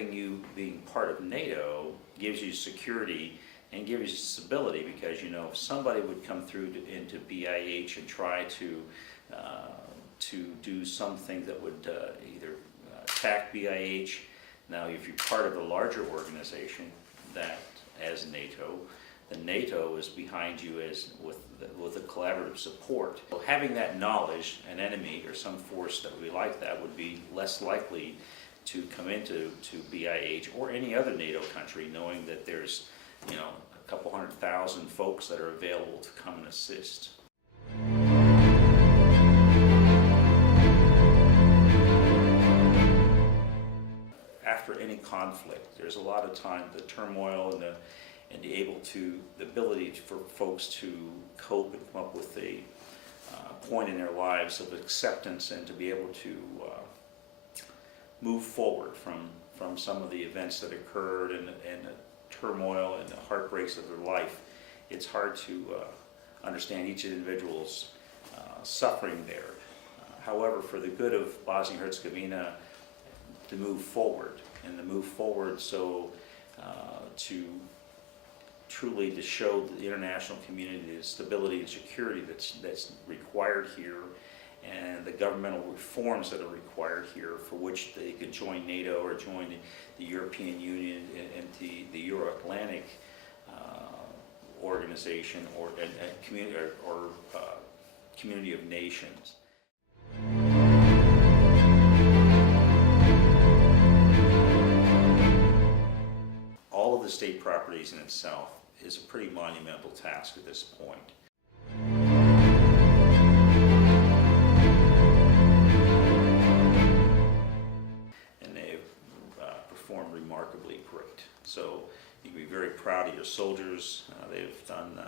having you being part of NATO gives you security and gives you stability, because you know if somebody would come through into BiH and try to do something that would either attack BiH. Now, if you're part of a larger organization that, as NATO, the NATO is behind you with a collaborative support. So having that knowledge, an enemy or some force that would be like that would be less likely to come into BiH or any other NATO country, knowing that there's, you know, a couple 100,000 folks that are available to come and assist. After any conflict, there's a lot of time, the turmoil and the ability for folks to cope and come up with a point in their lives of acceptance and to be able to move forward from some of the events that occurred and the turmoil and the heartbreaks of their life. It's hard to understand each individual's suffering there. However, for the good of Bosnia and Herzegovina, to move forward, and to move forward so to truly to show the international community the stability and security that's required here, and the governmental reforms that are required here for which they could join NATO or join the European Union and the Euro-Atlantic organization or community of nations. All of the state properties in itself is a pretty monumental task at this point. And they've performed remarkably great. So you can be very proud of your soldiers. They've done,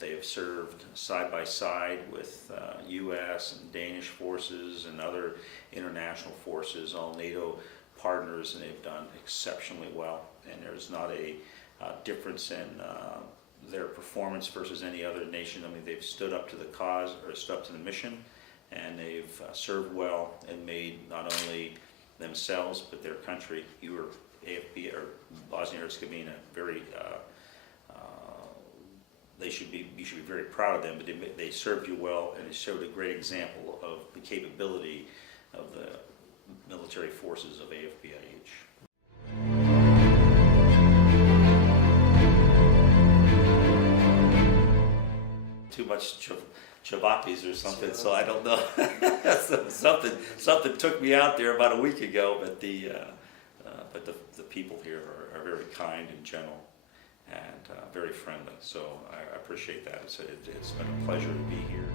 they have served side by side with U.S. and Danish forces and other international forces, all NATO partners, and they've done exceptionally well. And there's not a difference in their performance versus any other nation. I mean, they've stood up to the cause, or stood up to the mission, and they've served well and made not only themselves but their country, AFB or Bosnia and Herzegovina, very. You should be very proud of them, but they served you well, and it showed a great example of the capability of the military forces of AFBIH. Too much chavatis or something, so I don't know. something took me out there about a week ago, but the people here are very kind and gentle and very friendly. So I appreciate that. It's been a pleasure to be here.